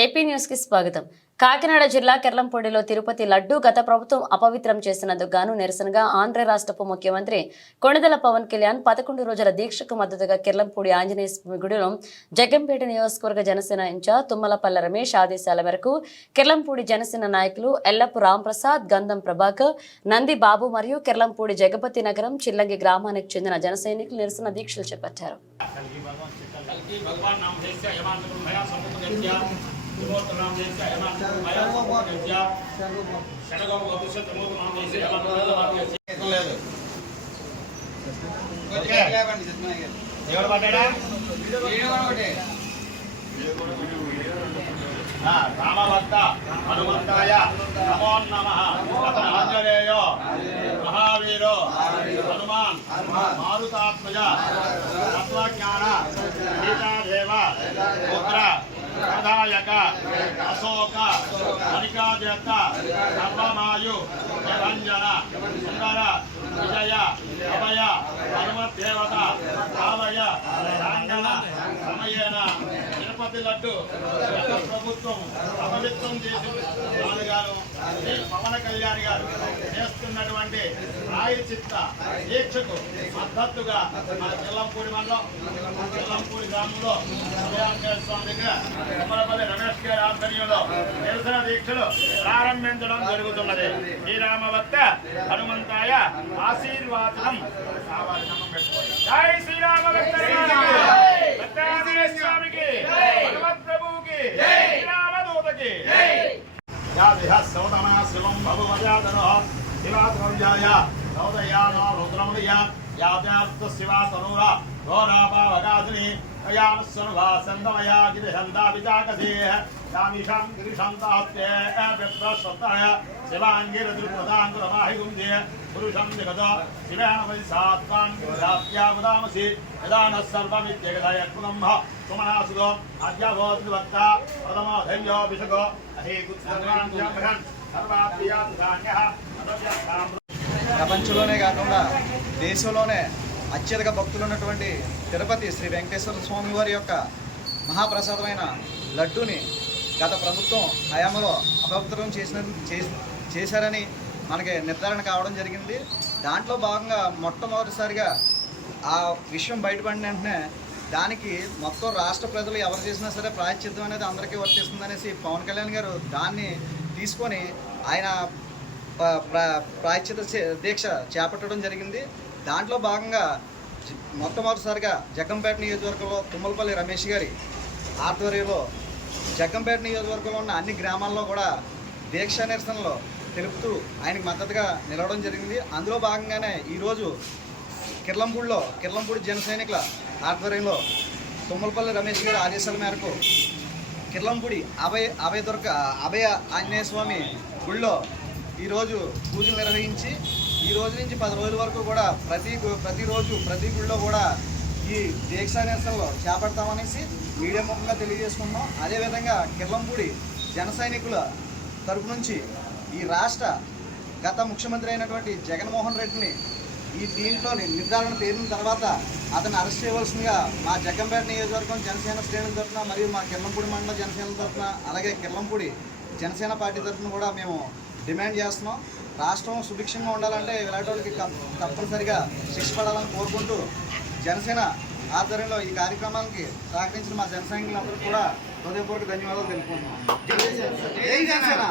AP news కి స్వాగతం. కాకినాడ జిల్లా కెర్లంపూడిలో తిరుపతి లడ్డు గత ప్రభుత్వం అపవిత్రం చేసినందుకు గాను నిరసనగా ఆంధ్ర రాష్ట్రపు ముఖ్యమంత్రి కొణిదెల పవన్ కళ్యాణ్ 11 రోజుల దీక్షకు మద్దతుగా కెర్లంపూడి ఆంజనేయ స్వామి గుడిలో జగ్గంపేట నియోజకవర్గ జనసేన ఇన్ఛార్జ్ తుమ్మలపల్లి రమేష్ ఆదేశాల మేరకు కెర్లంపూడి జనసేన నాయకులు ఎల్లపు రాంప్రసాద్, గంధం ప్రభాకర్, నంది బాబు మరియు కెర్లంపూడి జగపతి నగరం చిల్లంగి గ్రామానికి చెందిన జన సైనికులు నిరసన దీక్షలు చేపట్టారు. రామభక్త హనుమంతాయ నమో నమః. ఆంజనేయో మహావీరో హనుమాన్ మారుతాత్మజ తత్వజ్ఞాన సీతాదేవ పుత్ర ప్రదాయక అశోక మణికాజత సర్వమాయు నిరంజన సుందర విజయ అభయ హనుమద్దేవత ఆలయ రాంగణ సమయేన తిరుపతి లడ్డు గత ప్రభుత్వం అపవిత్రం చేసి గారు శ్రీ పవన్ కళ్యాణ్ గారు చేస్తున్నటువంటి ప్రాయశ్చిత్త దీక్షకు మద్దతుగా మన కెల్లంపూడి మండలం కెల్లంపూడి గ్రామంలో ఆంజనేయ స్వామి దగ్గర తుమ్మలపల్లి రమేష్ గారి ఆధ్వర్యంలో నిరసన దీక్షలు ప్రారంభించడం జరుగుతున్నది. శ్రీరామభక్త హనుమంతాయ ఆశీర్వాదం. జై శ్రీరామభక్త స్వామికి, హనుమత్ ప్రభువుకి, శ్రీరామదూతకి. శివం భగవజాతనో శివాత్మజాయ సౌదయానో రుద్రముదయ యాదార్థ శివాతనూర ఘోరాపావకాశిని శివాంగిరమాహిగుందే పురుషం జగత శివేణమది సాత్వాన్యాసి యదాన సర్వమిత్యగదయకులంభ సుమనాసుగో అద్యభోద్వక్త ప్రథమో ధైర్యో విషగో ప్రపంచంలోనే కాకుండా దేశంలోనే అత్యధిక భక్తులు ఉన్నటువంటి తిరుపతి శ్రీ వెంకటేశ్వర స్వామి వారి యొక్క మహాప్రసాదమైన లడ్డూని గత ప్రభుత్వం హయాంలో అపవిత్రం చేశారని మనకి నిర్ధారణ కావడం జరిగింది. దాంట్లో భాగంగా మొట్టమొదటిసారిగా ఆ విషయం బయటపడిన వెంటనే దానికి మొత్తం రాష్ట్ర ప్రజలు ఎవరు చేసినా సరే ప్రాయశ్చిత్తం అనేది అందరికీ వర్తిస్తుందనేసి పవన్ కళ్యాణ్ గారు దాన్ని తీసుకొని ఆయన ప్రాయశ్చిత్త దీక్ష చేపట్టడం జరిగింది. దాంట్లో భాగంగా మొట్టమొదటిసారిగా జగ్గంపేట నియోజకవర్గంలో తుమ్మలపల్లి రమేష్ గారి ఆధ్వర్యంలో జగ్గంపేట నియోజకవర్గంలో ఉన్న అన్ని గ్రామాల్లో కూడా దీక్షా నిరసనలో తెలుపుతూ ఆయనకు మద్దతుగా నిలవడం జరిగింది. అందులో భాగంగానే ఈరోజు కిర్లంపూడి జన సైనికుల ఆధ్వర్యంలో తుమ్మలపల్లి రమేష్ గారి ఆదేశాల మేరకు కిర్లంపూడి అభయ ఆంజనేయ స్వామి గుళ్ళో ఈరోజు పూజలు నిర్వహించి ఈ రోజు నుంచి 10 రోజుల వరకు కూడా ప్రతిరోజు ప్రతి గుళ్ళో కూడా ఈ దీక్షా నిరసనలో చేపడతామనేసి మీడియా ముఖంగా తెలియజేసుకున్నాం. అదేవిధంగా కిర్లంపూడి జన సైనికుల తరపు నుంచి ఈ రాష్ట్ర గత ముఖ్యమంత్రి అయినటువంటి జగన్మోహన్ రెడ్డిని ఈ దీంట్లో నిర్ధారణ తేలిన తర్వాత అతను అరెస్ట్ చేయవలసిందిగా మా జగ్గంపేట నియోజకవర్గం జనసేన శ్రేణుల తరఫున మరియు మా కిర్లంపూడి మండల జనసేన తరఫున అలాగే కిర్లంపూడి జనసేన పార్టీ తరఫున కూడా మేము డిమాండ్ చేస్తున్నాం. రాష్ట్రం సుభిక్షంగా ఉండాలంటే ఇలాంటి వాళ్ళకి తప్పనిసరిగా శిక్ష పడాలని కోరుకుంటూ జనసేన ఆధ్వర్యంలో ఈ కార్యక్రమానికి సహకరించిన మా జన సైనికులందరూ కూడా హృదయపూర్వక ధన్యవాదాలు తెలుపుకుంటున్నాం. జై జనసేన.